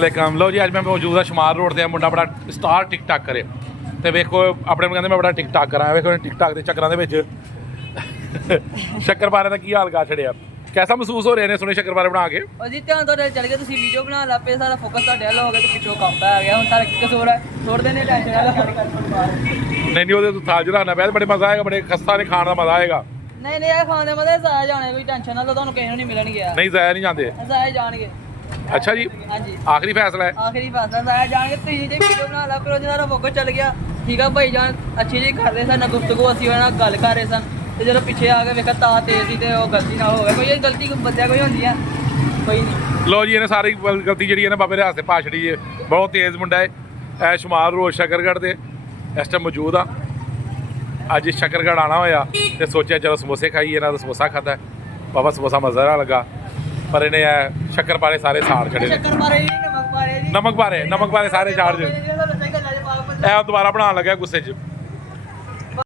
ਵਾਲੇਕਮ। ਲਓ ਜੀ ਅੱਜ ਮੈਂ ਮੌਜੂਦ ਹਾਂ ਸ਼ਮਾਰ ਰੋਡ ਤੇ। ਮੁੰਡਾ ਬੜਾ ਸਟਾਰ ਟਿਕਟਾਕ ਕਰੇ ਤੇ ਵੇਖੋ ਆਪਣੇ ਨੂੰ ਕਹਿੰਦੇ ਮੈਂ ਬੜਾ ਟਿਕਟਾਕ ਕਰਾਂ। ਵੇਖੋ ਟਿਕਟਾਕ ਦੇ ਚੱਕਰਾਂ ਦੇ ਵਿੱਚ ਸ਼ੱਕਰਪਾਰੇ ਦਾ ਕੀ ਹਾਲ ਕਰ ਛੜਿਆ। कैसा महसूस हो रहे ने सुने शक्करपारे बना के? और जी ध्यान ਤੁਹਾਡੇ ਚਲ ਗਿਆ ਤੁਸੀਂ ਵੀਡੀਓ ਬਣਾ ਲਾ ਪਏ ਸਾਰਾ ਫੋਕਸ ਤੁਹਾਡੇ ਵੱਲ ਹੋ ਗਿਆ ਤੇ ਪਿੱਛੋਂ ਕੰਮ ਪੈ ਗਿਆ ਹੁਣ ਸਾਰਾ ਕਸੂਰ ਹੈ ਛੋੜ ਦੇਣੇ ਟੈਨਸ਼ਨ ਵਾਲਾ नहीं ਉਹਦੇ ਤੋਂ ਥਾਲ ਜਲਾਣਾ ਪਿਆ ਬੜੇ ਮਜ਼ਾ ਆਏਗਾ ਬੜੇ ਖਸਤਾ ਨੇ ਖਾਣ ਦਾ ਮਜ਼ਾ ਆਏਗਾ। ਨਹੀਂ ਇਹ ਖਾਣ ਦੇ ਮਜ਼ੇ ਸਾਇਆ ਜਾਣੇ ਕੋਈ ਟੈਨਸ਼ਨ ਨਾ ਲਓ ਤੁਹਾਨੂੰ ਕਿਸੇ ਨੂੰ ਨਹੀਂ ਮਿਲਣਗੇ ਯਾਰ ਨਹੀਂ ਜ਼ਾਇਆ ਨਹੀਂ ਜਾਂਦੇ। ਸਾਇਆ ਜਾਣਗੇ। ਅੱਛਾ ਜੀ ਹਾਂਜੀ ਆਖਰੀ ਫੈਸਲਾ ਹੈ। ਆਖਰੀ ਫੈਸਲਾ ਸਾਇਆ ਜਾਣਗੇ ਤੁਸੀਂ ਜੇ ਵੀਡੀਓ ਬਣਾ ਲਾ ਫਿਰ ਉਹਦੇ ਸਾਰਾ ਫੋਕਸ ਚੱਲ ਗਿਆ ਠੀਕ ਆ ਭਾਈ ਜਾਨ ਅੱਛੀ ਜੀ ਕਰ ਰਹੇ ਸਨ ਗੁਫ਼ਤਗੂ ਅਸੀਂ ਉਹਨਾਂ ਨਾਲ ਗੱਲ ਕਰ ਰਹੇ ਸਨ ਤੇ ਜਦੋਂ ਪਿੱਛੇ ਆ ਕੇ ਵੇਖਿਆ ਤਾਂ ਤੇਜ਼ ਸੀ ਤੇ ਉਹ ਗਲਤੀ ਨਾਲ ਹੋ ਗਿਆ ਕੋਈ ਗਲਤੀ ਬੰਦਿਆਂ ਕੋਈ ਹੁੰਦੀ ਆ ਕੋਈ ਨਹੀਂ। ਲੋ ਜੀ ਇਹਨੇ ਸਾਰੀ ਗਲਤੀ ਜਿਹੜੀ ਇਹਨੇ ਬਾਬੇ ਦੇ ਹੱਥ ਤੇ ਪਾ ਛੜੀ ਹੈ। ਬਹੁਤ ਤੇਜ਼ ਮੁੰਡਾ ਹੈ। ਇਹ ਸ਼ਮਾਰ ਰੋਡ ਸ਼ੱਕਰਗੜ੍ਹ ਦੇ ਇਸ ਟਾਈਮ ਮੌਜੂਦ ਆ। ਅੱਜ ਸ਼ੱਕਰਗੜ੍ਹ ਆਣਾ ਹੋਇਆ ਤੇ ਸੋਚਿਆ ਚਲੋ ਸਮੋਸੇ ਖਾਈਏ। ਇਹਨਾਂ ਦਾ ਸਮੋਸਾ ਖਾਧਾ ਬਾਬਾ ਸਮੋਸਾ ਮਜ਼ਾ ਨਾ ਲੱਗਾ ਪਰ ਇਹਨੇ ਸ਼ੱਕਰਪਾਰੇ ਸਾਰੇ ਸਾੜ ਛੜੇ ਨੇ। ਸ਼ੱਕਰਪਾਰੇ ਨਮਕ ਪਾਰੇ ਸਾਰੇ ਸਾੜ ਛੜੇ। ਇਹ ਦੁਬਾਰਾ ਬਣਾਉਣ ਲੱਗਿਆ ਗੁੱਸੇ 'ਚ।